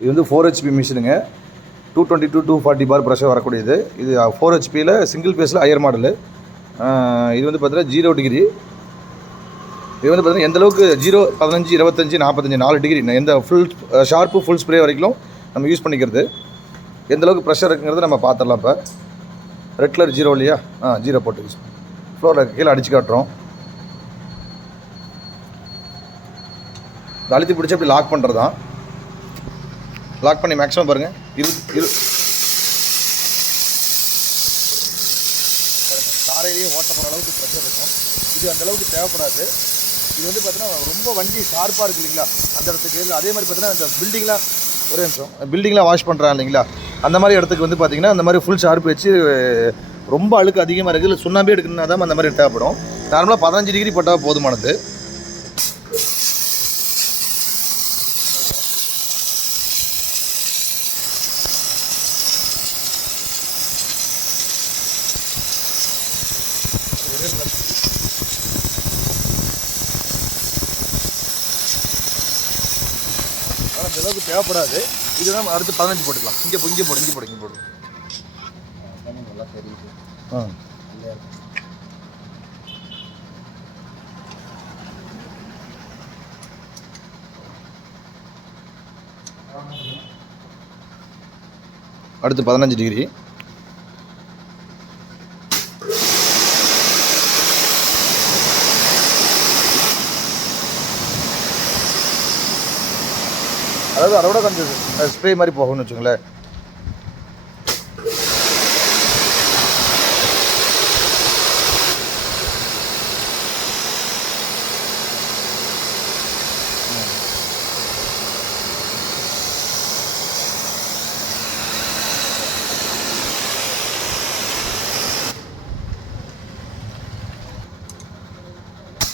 இது வந்து 4 HP மிஷினுங்க. 220 to 240 bar pressure வரக்கூடியது. இது 4 HPயில் சிங்கிள் ஃபேஸில் ஹையர் மாடலு. இது வந்து பார்த்தீங்கன்னா 0 டிகிரி. இது வந்து பார்த்தீங்கன்னா எந்த அளவுக்கு 0, 15, 25, 45 4 டிகிரி எந்த ஃபுல் ஷார்ப்பு ஃபுல் ஸ்ப்ரே வரைக்கும் நம்ம யூஸ் பண்ணிக்கிறது. எந்த அளவுக்கு ப்ரெஷர் இருக்குங்கிறத நம்ம பார்த்துடலாம். இப்போ ரெட் கலர் 0 இல்லையா? 0 போட்டு யூஸ் பண்ணி ஃப்ளோரில் கீழே அடித்து காட்டுறோம். அழுத்தி பிடிச்சி அப்படி லாக் பண்ணுறது தான். லாக் பண்ணி மேக்ஸிமம் பாருங்கள். காரையிலேயே ஓட்ட போகிற அளவுக்கு ப்ரெஷர் இருக்கும். இது அந்தளவுக்கு தேவைப்படாது. இது வந்து பார்த்தீங்கன்னா ரொம்ப வண்டி ஷார்ப்பாக இருக்குது இல்லைங்களா, அந்த இடத்துக்கு. அதே மாதிரி பார்த்தீங்கன்னா இந்த பில்டிங்லாம் ஒரே நிமிஷம் பில்டிங்லாம் வாஷ் பண்ணுறாங்க இல்லைங்களா, அந்த மாதிரி இடத்துக்கு வந்து பார்த்திங்கன்னா அந்த மாதிரி ஃபுல் ஷார்ப் வச்சு ரொம்ப அழுக்கு அதிகமாக இருக்குது, இல்லை சுண்ணாம்பே எடுக்கணுன்னா தான் அந்த மாதிரி தேவைப்படும். நார்மலாக 15 டிகிரி போட்டால் போதுமானது. ஆனால் அந்த அளவுக்கு தேவைப்படாது. இது நம்ம அடுத்து 15 போட்டுக்கலாம். இங்கே போடு. நல்லா தெரியுது. அடுத்து 15 டிகிரி. அதாவது அதோட கொஞ்சம் ஸ்ப்ரே மாதிரி போகும்னு வச்சுங்களேன்.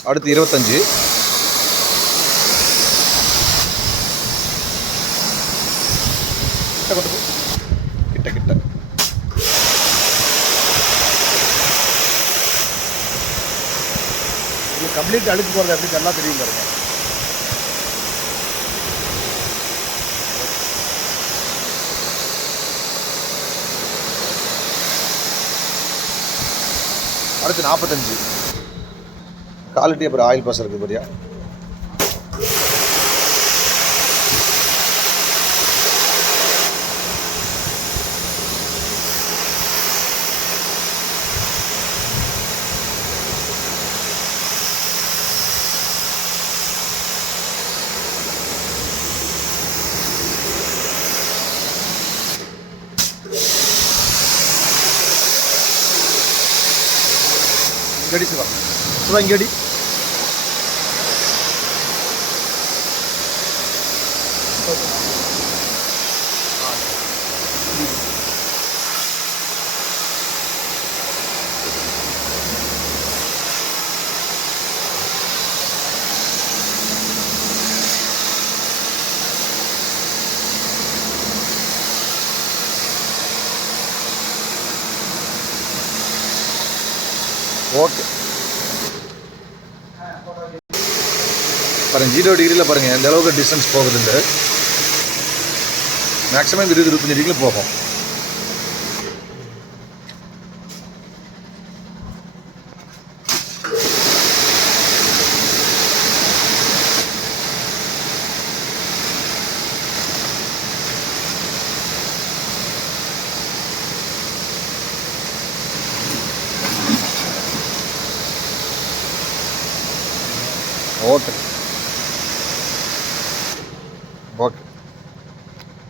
அடுத்து 25. கிட்ட இது கம்ப்ளீட் அழுக்கு போகிறது அப்படி நல்லா தெரியும் பாருங்க. அடுத்து 45. குவாலிட்டி அப்புறம் ஆயில் பாஸ் இருக்குது பாரியா. இங்கடி சிவா இங்கடி. ஓகே பாருங்கள் 0 டிகிரியில் பாருங்கள் எந்த அளவுக்கு டிஸ்டன்ஸ் போகுதுண்டு. மேக்ஸிமம் 20-25 டிகிரியில் போகும். ஓகே.